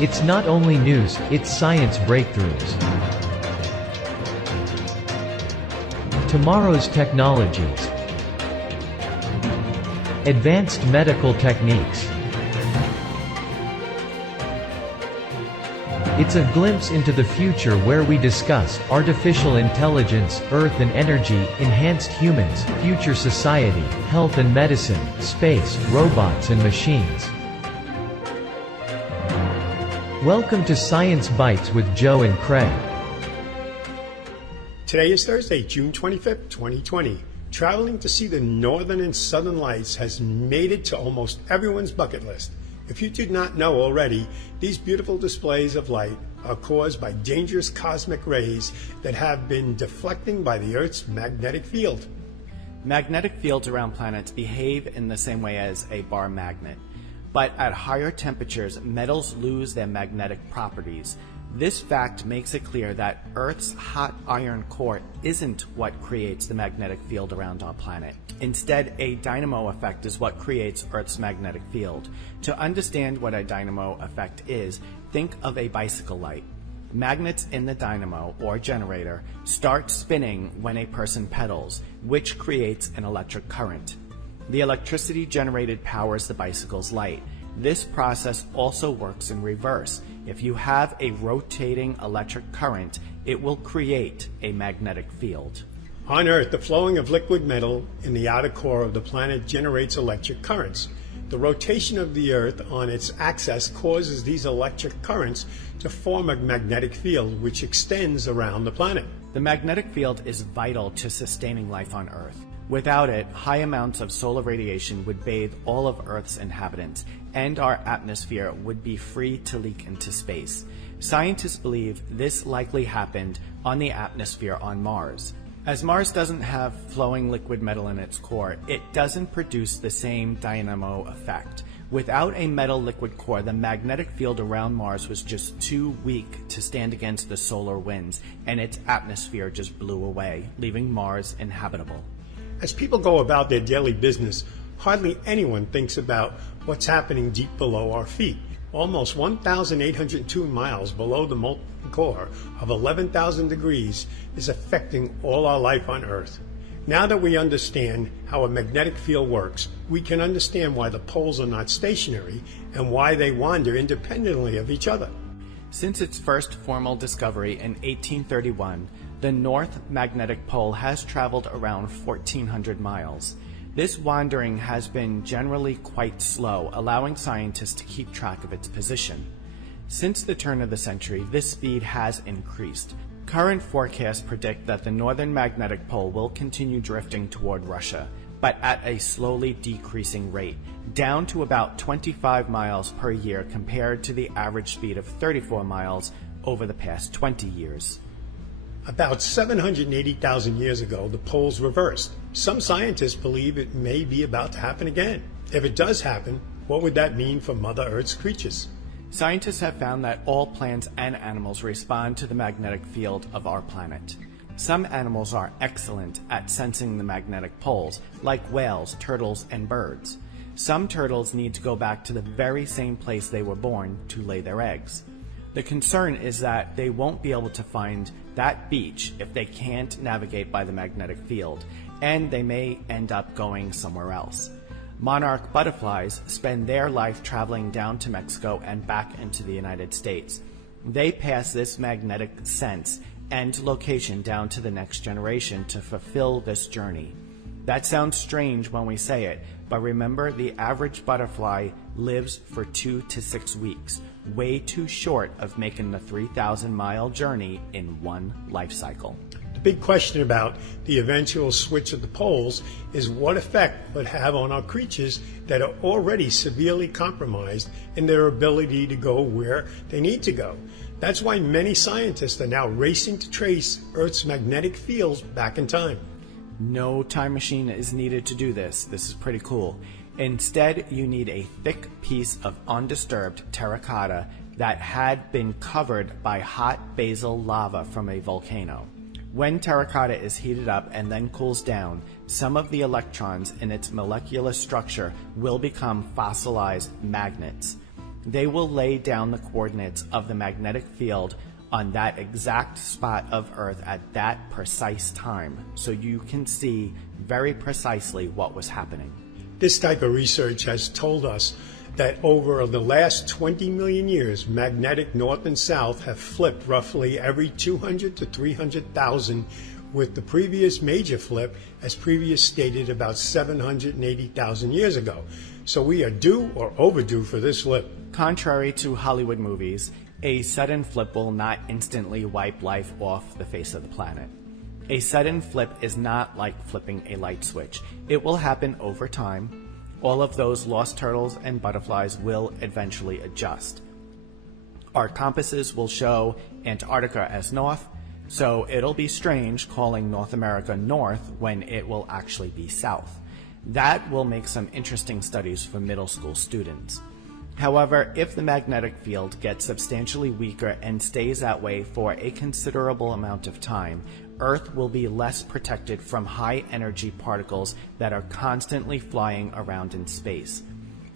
It's not only news, it's science breakthroughs. Tomorrow's technologies. Advanced medical techniques. It's a glimpse into the future where we discuss artificial intelligence, Earth and energy, enhanced humans, future society, health and medicine, space, robots and machines. Welcome to Science Bytes with Joe and Craig. Today is Thursday, June 25th, 2020. Traveling to see the northern and southern lights has made it to almost everyone's bucket list. If you did not know already, these beautiful displays of light are caused by dangerous cosmic rays that have been deflecting by the Earth's magnetic field. Magnetic fields around planets behave in the same way as a bar magnet. But at higher temperatures, metals lose their magnetic properties. This fact makes it clear that Earth's hot iron core isn't what creates the magnetic field around our planet. Instead, a dynamo effect is what creates Earth's magnetic field. To understand what a dynamo effect is, think of a bicycle light. Magnets in the dynamo, or generator, start spinning when a person pedals, which creates an electric current. The electricity generated powers the bicycle's light. This process also works in reverse. If you have a rotating electric current, it will create a magnetic field. On Earth, the flowing of liquid metal in the outer core of the planet generates electric currents. The rotation of the Earth on its axis causes these electric currents to form a magnetic field which extends around the planet. The magnetic field is vital to sustaining life on Earth. Without it, high amounts of solar radiation would bathe all of Earth's inhabitants, and our atmosphere would be free to leak into space. Scientists believe this likely happened on the atmosphere on Mars. As Mars doesn't have flowing liquid metal in its core, it doesn't produce the same dynamo effect. Without a metal liquid core, the magnetic field around Mars was just too weak to stand against the solar winds, and its atmosphere just blew away, leaving Mars inhabitable. As people go about their daily business, hardly anyone thinks about what's happening deep below our feet. Almost 1,802 miles below the molten core of 11,000 degrees is affecting all our life on Earth. Now that we understand how a magnetic field works, we can understand why the poles are not stationary and why they wander independently of each other. Since its first formal discovery in 1831, the North Magnetic Pole has traveled around 1,400 miles. This wandering has been generally quite slow, allowing scientists to keep track of its position. Since the turn of the century, this speed has increased. Current forecasts predict that the Northern Magnetic Pole will continue drifting toward Russia, but at a slowly decreasing rate, down to about 25 miles per year compared to the average speed of 34 miles over the past 20 years. About 780,000 years ago, the poles reversed. Some scientists believe it may be about to happen again. If it does happen, what would that mean for Mother Earth's creatures? Scientists have found that all plants and animals respond to the magnetic field of our planet. Some animals are excellent at sensing the magnetic poles, like whales, turtles, and birds. Some turtles need to go back to the very same place they were born to lay their eggs. The concern is that they won't be able to find that beach if they can't navigate by the magnetic field, and they may end up going somewhere else. Monarch butterflies spend their life traveling down to Mexico and back into the United States. They pass this magnetic sense and location down to the next generation to fulfill this journey. That sounds strange when we say it, but remember, the average butterfly lives for 2 to 6 weeks, way too short of making the 3,000-mile journey in one life cycle. The big question about the eventual switch of the poles is what effect it would have on our creatures that are already severely compromised in their ability to go where they need to go. That's why many scientists are now racing to trace Earth's magnetic fields back in time. No time machine is needed to do this. This is pretty cool. Instead, you need a thick piece of undisturbed terracotta that had been covered by hot basal lava from a volcano. When terracotta is heated up and then cools down, some of the electrons in its molecular structure will become fossilized magnets. They will lay down the coordinates of the magnetic field on that exact spot of Earth at that precise time, so you can see very precisely what was happening. This type of research has told us that over the last 20 million years, magnetic north and south have flipped roughly every 200 to 300,000, with the previous major flip, as previous stated, about 780,000 years ago. So we are due or overdue for this flip. Contrary to Hollywood movies, a sudden flip will not instantly wipe life off the face of the planet. A sudden flip is not like flipping a light switch. It will happen over time. All of those lost turtles and butterflies will eventually adjust. Our compasses will show Antarctica as north, so it'll be strange calling North America north when it will actually be south. That will make some interesting studies for middle school students. However, if the magnetic field gets substantially weaker and stays that way for a considerable amount of time, Earth will be less protected from high-energy particles that are constantly flying around in space.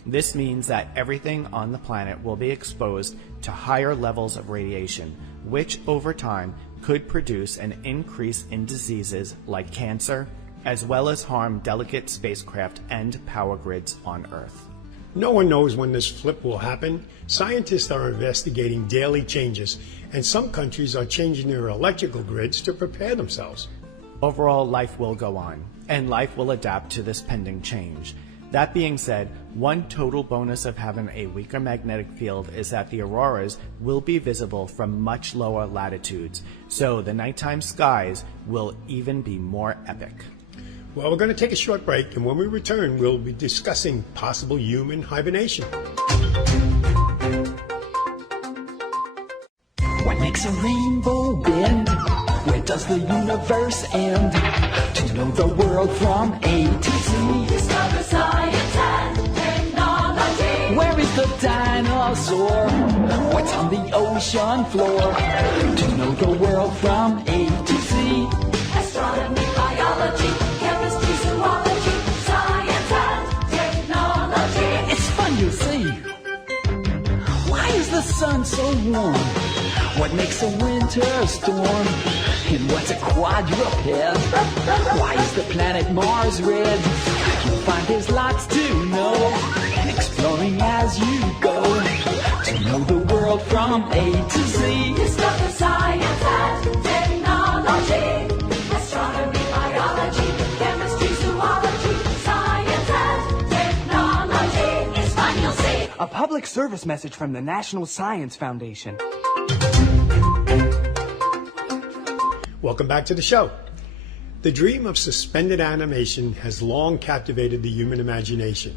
This means that everything on the planet will be exposed to higher levels of radiation, which over time could produce an increase in diseases like cancer, as well as harm delicate spacecraft and power grids on Earth. No one knows when this flip will happen. Scientists are investigating daily changes, and some countries are changing their electrical grids to prepare themselves. Overall, life will go on, and life will adapt to this pending change. That being said, one total bonus of having a weaker magnetic field is that the auroras will be visible from much lower latitudes, so the nighttime skies will even be more epic. Well, we're going to take a short break, and when we return, we'll be discussing possible human hibernation. What makes a rainbow bend? Where does the universe end? To know the world from A to Z. Discover science and technology. Where is the dinosaur? What's on the ocean floor? To know the world from A to Z. Astronomy, biology, chemistry, zoology, science and technology. It's fun, you see. Why is the sun so warm? What makes a winter storm? And what's a quadruped? Why is the planet Mars red? You'll find there's lots to know. Exploring as you go. To know the world from A to Z. Discover science and technology. Astronomy, biology, chemistry, zoology, science and technology. It's fun, you'll see. A public service message from the National Science Foundation. Welcome back to the show. The dream of suspended animation has long captivated the human imagination,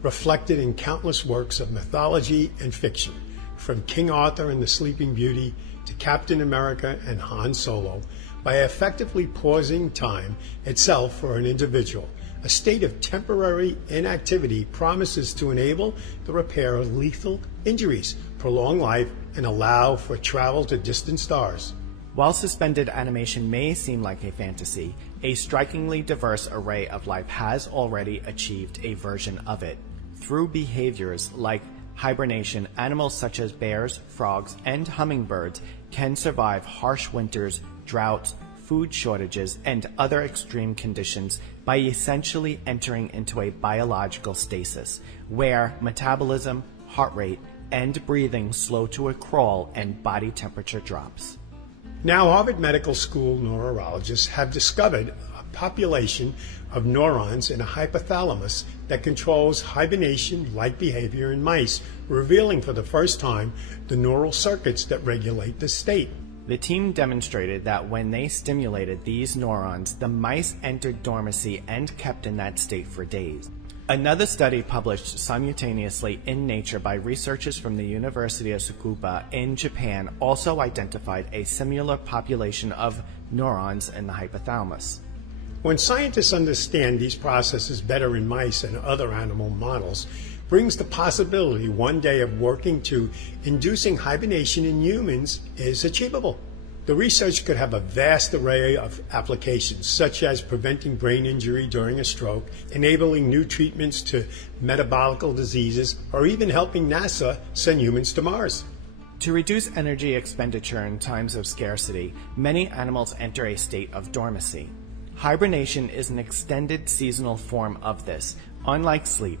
reflected in countless works of mythology and fiction, from King Arthur and the Sleeping Beauty to Captain America and Han Solo. By effectively pausing time itself for an individual, a state of temporary inactivity promises to enable the repair of lethal injuries, prolong life, and allow for travel to distant stars. While suspended animation may seem like a fantasy, a strikingly diverse array of life has already achieved a version of it. Through behaviors like hibernation, animals such as bears, frogs, and hummingbirds can survive harsh winters, droughts, food shortages, and other extreme conditions by essentially entering into a biological stasis, where metabolism, heart rate, and breathing slow to a crawl and body temperature drops. Now, Harvard Medical School neurologists have discovered a population of neurons in a hypothalamus that controls hibernation-like behavior in mice, revealing for the first time the neural circuits that regulate the state. The team demonstrated that when they stimulated these neurons, the mice entered dormancy and kept in that state for days. Another study published simultaneously in Nature by researchers from the University of Tsukuba in Japan also identified a similar population of neurons in the hypothalamus. When scientists understand these processes better in mice and other animal models, brings the possibility one day of working to inducing hibernation in humans is achievable. The research could have a vast array of applications, such as preventing brain injury during a stroke, enabling new treatments to metabolic diseases, or even helping NASA send humans to Mars. To reduce energy expenditure in times of scarcity, many animals enter a state of dormancy. Hibernation is an extended seasonal form of this. Unlike sleep,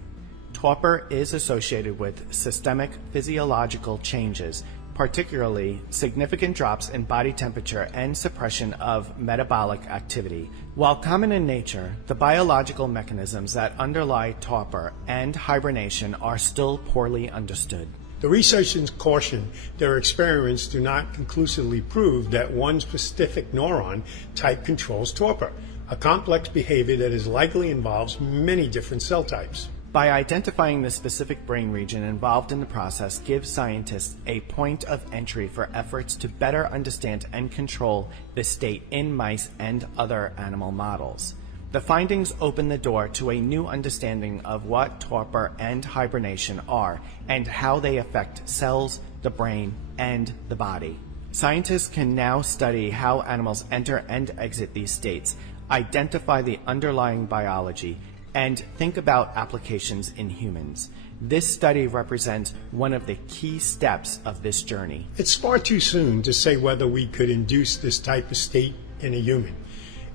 torpor is associated with systemic physiological changes, particularly significant drops in body temperature and suppression of metabolic activity. While common in nature, the biological mechanisms that underlie torpor and hibernation are still poorly understood. The researchers caution their experiments do not conclusively prove that one specific neuron type controls torpor, a complex behavior that is likely involves many different cell types. By identifying the specific brain region involved in the process gives scientists a point of entry for efforts to better understand and control the state in mice and other animal models. The findings open the door to a new understanding of what torpor and hibernation are and how they affect cells, the brain, and the body. Scientists can now study how animals enter and exit these states, identify the underlying biology, and think about applications in humans. This study represents one of the key steps of this journey. It's far too soon to say whether we could induce this type of state in a human.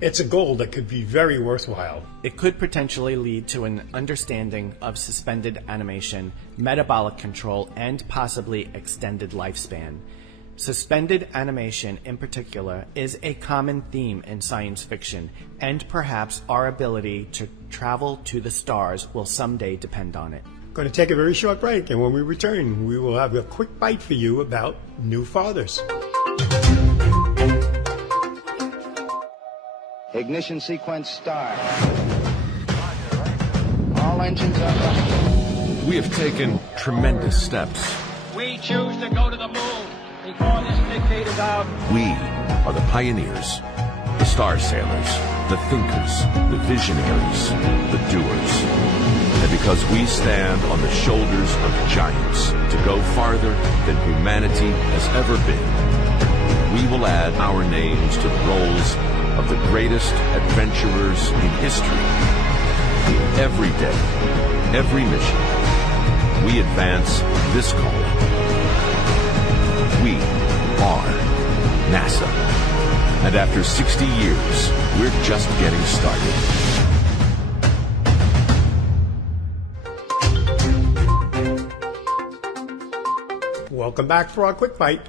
It's a goal that could be very worthwhile. It could potentially lead to an understanding of suspended animation, metabolic control, and possibly extended lifespan. Suspended animation, in particular, is a common theme in science fiction, and perhaps our ability to travel to the stars will someday depend on it. Going to take a very short break, and when we return, we will have a quick bite for you about new fathers. Ignition sequence start. All engines are running. We have taken tremendous steps. We choose to go to the moon before this decade is out. We are the pioneers, the star sailors, the thinkers, the visionaries, the doers. And because we stand on the shoulders of giants to go farther than humanity has ever been, we will add our names to the rolls of the greatest adventurers in history. Every day, every mission, we advance this calling. We are NASA. And after 60 years, we're just getting started. Welcome back for our quick bite.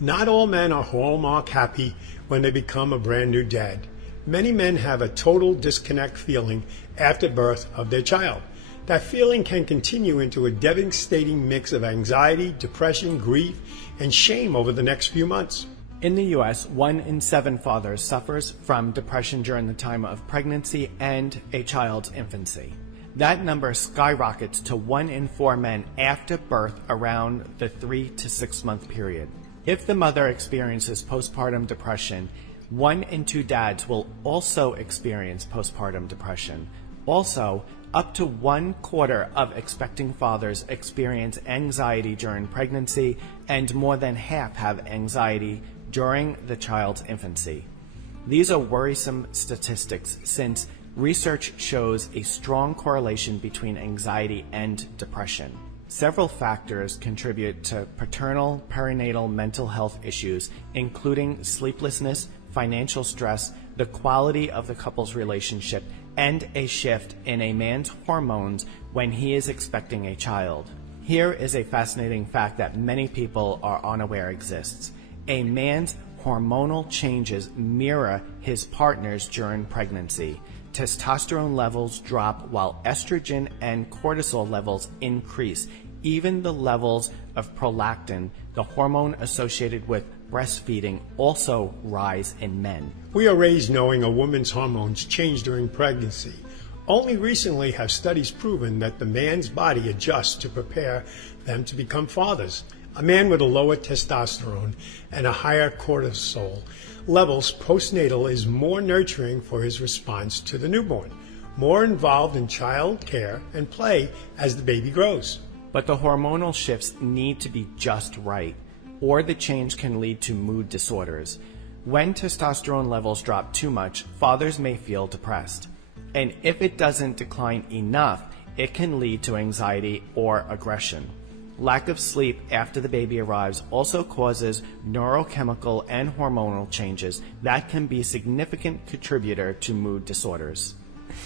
Not all men are hallmark happy when they become a brand new dad. Many men have a total disconnect feeling after birth of their child. That feeling can continue into a devastating mix of anxiety, depression, grief, and shame over the next few months. In the U.S., 1 in 7 fathers suffers from depression during the time of pregnancy and a child's infancy. That number skyrockets to 1 in 4 men after birth around the 3 to 6 month period. If the mother experiences postpartum depression, 1 in 2 dads will also experience postpartum depression. Also, up to 1/4 of expecting fathers experience anxiety during pregnancy, and more than half have anxiety during the child's infancy. These are worrisome statistics since research shows a strong correlation between anxiety and depression. Several factors contribute to paternal perinatal mental health issues, including sleeplessness, financial stress, the quality of the couple's relationship, and a shift in a man's hormones when he is expecting a child. Here is a fascinating fact that many people are unaware exists. A man's hormonal changes mirror his partner's during pregnancy. Testosterone levels drop while estrogen and cortisol levels increase. Even the levels of prolactin, the hormone associated with breastfeeding, also rise in men. We are raised knowing a woman's hormones change during pregnancy. Only recently have studies proven that the man's body adjusts to prepare them to become fathers. A man with a lower testosterone and a higher cortisol levels postnatal is more nurturing for his response to the newborn, more involved in child care and play as the baby grows. But the hormonal shifts need to be just right. or the change can lead to mood disorders. When testosterone levels drop too much, fathers may feel depressed. And if it doesn't decline enough, it can lead to anxiety or aggression. Lack of sleep after the baby arrives also causes neurochemical and hormonal changes that can be a significant contributor to mood disorders.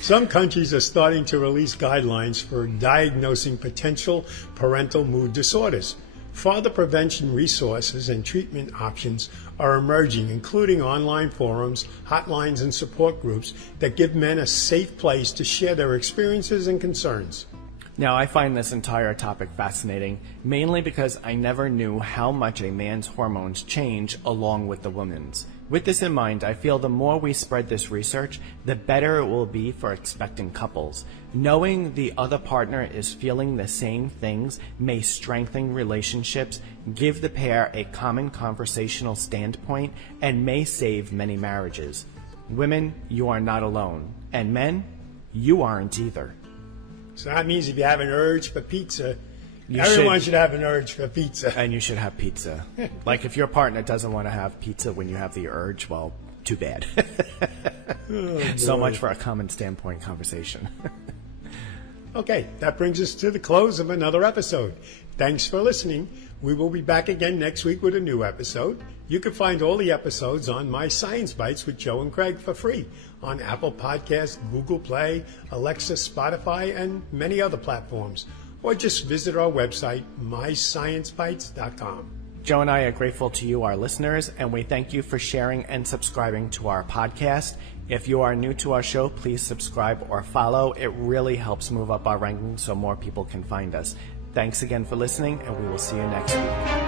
Some countries are starting to release guidelines for diagnosing potential parental mood disorders. Father prevention resources and treatment options are emerging, including online forums, hotlines, and support groups that give men a safe place to share their experiences and concerns. Now, I find this entire topic fascinating, mainly because I never knew how much a man's hormones change along with the woman's. With this in mind, I feel the more we spread this research, the better it will be for expecting couples. Knowing the other partner is feeling the same things may strengthen relationships, give the pair a common conversational standpoint, and may save many marriages. Women, you are not alone. And men, you aren't either. So that means if you have an urge for pizza, everyone should have an urge for pizza. And you should have pizza. Like if your partner doesn't want to have pizza when you have the urge, well, too bad. So much for a common standpoint conversation. Okay, that brings us to the close of another episode. Thanks for listening. We will be back again next week with a new episode. You can find all the episodes on My Science Bytes with Joe and Craig for free on Apple Podcasts, Google Play, Alexa, Spotify, and many other platforms. Or just visit our website, mysciencebytes.com. Joe and I are grateful to you, our listeners, and we thank you for sharing and subscribing to our podcast. If you are new to our show, please subscribe or follow. It really helps move up our rankings so more people can find us. Thanks again for listening, and we will see you next week.